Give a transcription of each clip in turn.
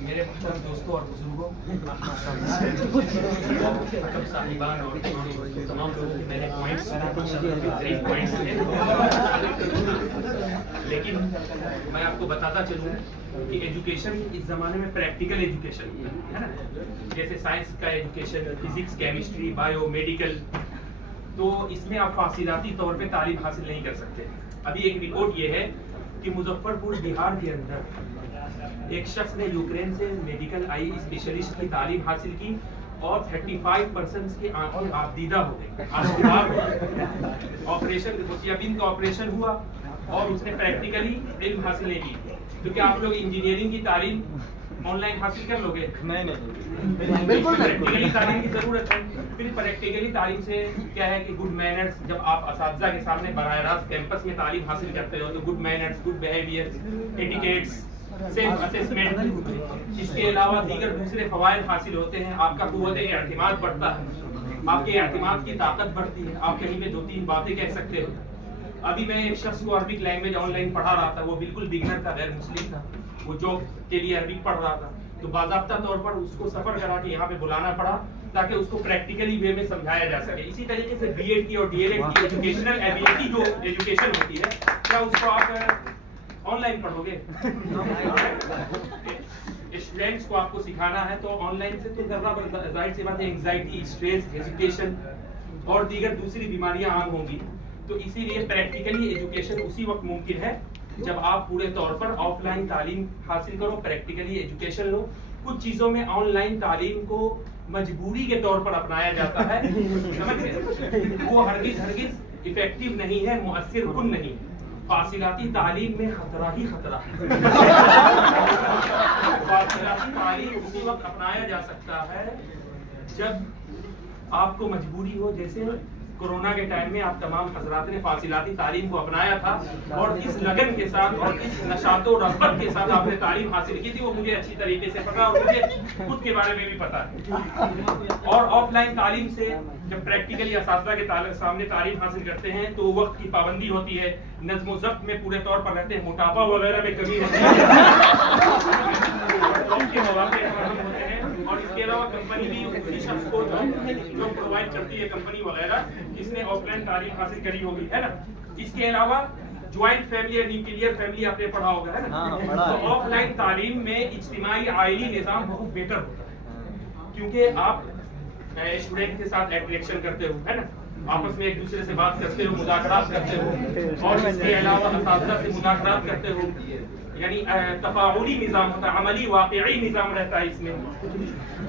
میرے محترم دوستوں اور بزرگوں، صاحبان اور تمام لوگوں کے میرے پوائنٹس ہیں، لیکن میں آپ کو بتاتا چلوں کہ ایجوکیشن اس زمانے میں پریکٹیکل ایجوکیشن ہے نا، جیسے سائنس کا education, physics, chemistry, bio, medical, تو اس میں آپ فاصلاتی طور پہ تعلیم حاصل نہیں کر سکتے۔ ابھی ایک رپورٹ یہ ہے کہ مظفر پور بہار کے اندر ایک شخص نے یوکرین سے میڈیکل آئی اسپیشلسٹ کی تعلیم حاصل کی اور 35% کی آنکھیں آبدیدہ ہو گئی، آپریشن موتیابین کا آپریشن ہوا اور اس نے پریکٹیکلی علم حاصل نہیں کی۔ کیونکہ آپ لوگ انجینئرنگ کی تعلیم آن لائن حاصل کر لو گے؟ نہیں، پریکٹیکلی تعلیم کی ضرورت ہے۔ پھر پریکٹیکلی تعلیم سے کیا ہے کہ گڈ مینرز، جب آپ اساتذہ کے سامنے براہ راست کیمپس میں تعلیم حاصل کرتے ہو تو good manners, good behaviour, etiquettes, self assessment, اس کے علاوہ دیگر دوسرے فوائد حاصل ہوتے ہیں۔ آپ کا قوت اعتماد بڑھتا ہے، آپ کے اعتماد کی طاقت بڑھتی ہے، آپ کہیں پہ 2-3 باتیں کہہ سکتے ہو۔ ابھی میں ایک شخص کو عربک لینگویج آن لائن پڑھا رہا تھا، وہ بالکل بگنر تھا، غیر مسلم تھا، وہ جاب کے لیے عربک پڑھ رہا تھا، تو باضابطہ طور پر اس کو سفر کرا کے یہاں پہ بلانا پڑا تاکہ اس کو پریکٹیکلی وے میں سمجھایا جا سکے۔ اسی طریقے سے بی ایڈ کی اور ڈی ایل ایڈ کی ایجوکیشنل ایبیلٹی جو ایجوکیشن ہوتی ہے، کیا اس کو آپ آن لائن پڑھو گے؟ اسٹوڈینٹس کو آپ کو سکھانا ہے تو آن لائن سے تو ظاہر سی بات ہے اینگزائٹی، اسٹریس، ہیزیٹیشن اور دیگر دوسری بیماریاں عام ہوں گی۔ تو اسی لیے پریکٹیکلی ایجوکیشن اسی وقت ممکن ہے جب آپ پورے طور پر آف لائن تعلیم حاصل کرو، پریکٹیکلی ایجوکیشن لو۔ کچھ چیزوں میں آن لائن تعلیم کو مجبوری کے طور پر اپنایا جاتا ہے، سمجھ گئے؟ وہ ہرگز افیکٹو نہیں ہے، مؤثر کن نہیں۔ فاصلاتی تعلیم میں خطرہ ہی خطرہ ہے۔ فاصلاتی تعلیم اسی وقت اپنایا جا سکتا ہے جب آپ کو مجبوری ہو، جیسے کورونا کے ٹائم میں آپ تمام حضرات نے فاصلاتی تعلیم کو اپنایا تھا اور اس لگن کے ساتھ اور اس نشاط و رغبت کے ساتھ آپ نے تعلیم حاصل کی تھی، وہ مجھے اچھی طریقے سے پتا اور مجھے خود کے بارے میں بھی پتا ہے۔ اور آف لائن تعلیم سے جب پریکٹیکلی اساتذہ کے سامنے تعلیم حاصل کرتے ہیں تو وقت کی پابندی ہوتی ہے، نظم و ضبط میں پورے طور پر رہتے ہیں، موٹاپا وغیرہ میں کمی ہوتی ہے، اور اس کے علاوہ کمپنی بھی اسی شخص کو جو پرووائڈ کرتی ہے کمپنی وغیرہ جس نے آف لائن تعلیم حاصل کری ہوگی، ہے نا۔ اس کے علاوہ جوائنٹ فیملی اور نیوکلیئر فیملی آپ نے پڑھا ہوگا، ہے نا۔ تو آف لائن تعلیم میں اجتماعی عائلی نظام بہت بہتر ہوتا ہے، کیونکہ آپ اسٹوڈنٹ کے ساتھ انٹریکشن کرتے ہو، ہے نا، آپس میں ایک دوسرے سے بات کرتے ہو، مذاکرات کرتے ہو، اور اس کے علاوہ اساتذہ سے مذاکرات کرتے ہو، یعنی تفاعلی نظام ہوتا ہے، عملی واقعی نظام رہتا ہے اس میں،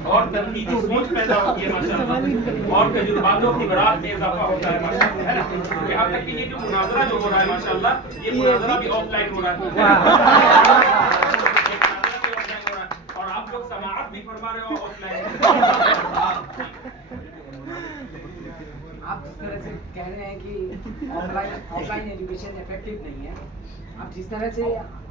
اور تنقیدی سوچ پیدا ہوتی ہے ماشاءاللہ، اور تجرباتوں کی برات میں اضافہ ہوتا ہے ماشاءاللہ، ہے نا۔ یہاں تک کہ یہ جو مناظرہ جو ہو رہا ہے ماشاءاللہ، یہ مناظرہ بھی آف لائن ہو رہا ہے، اور آپ لوگ سماعت بھی فرما رہے ہو آف لائن۔ آپ جس طرح سے کہہ رہے ہیں کہ آف لائن ایجوکیشن افیکٹو نہیں ہے، آپ جس طرح سے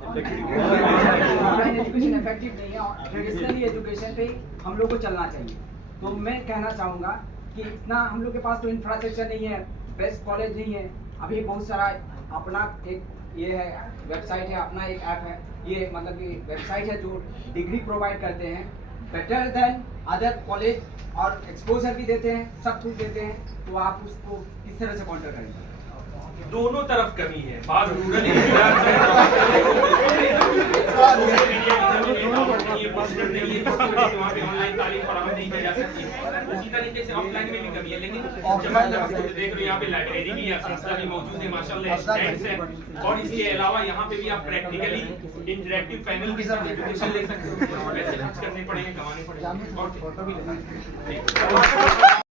آف لائن ایجوکیشن افیکٹو نہیں ہے اور ٹریڈیشنلی ایجوکیشن پہ ہم لوگ کو چلنا چاہیے، تو میں کہنا چاہوں گا کہ اتنا ہم لوگ کے پاس تو انفراسٹرکچر نہیں ہے، بیسٹ کالج نہیں ہے، ابھی بہت سارا اپنا ایک یہ ہے ویب سائٹ ہے، اپنا ایک ایپ ہے، یہ مطلب کہ ویب سائٹ ہے جو ڈگری پرووائڈ کرتے ہیں بیٹر دین ادر کالج، اور ایکسپوزر بھی دیتے ہیں، سب کچھ دیتے ہیں، تو آپ اس کو کس طرح سے کاؤنٹر کریں گے؟ دونوں طرف کمی ہے، بعض رورل وہاں پہ آن لائن تعلیم فراہم نہیں کی جا سکتی، اسی طریقے سے آف لائن میں بھی کمی ہے، لیکن دیکھ رہے یہاں پہ لائبریری بھی اساتذہ بھی موجود ہے ماشاءاللہ، اسٹوڈنٹس ہیں، اور اس کے علاوہ یہاں پہ بھی آپ پریکٹیکلی انٹریکٹیو پینل کے ساتھ ایجوکیشن لے سکتے ہو، پیسے خرچ کرنے پڑیں گے، کمانے پڑیں گے، اور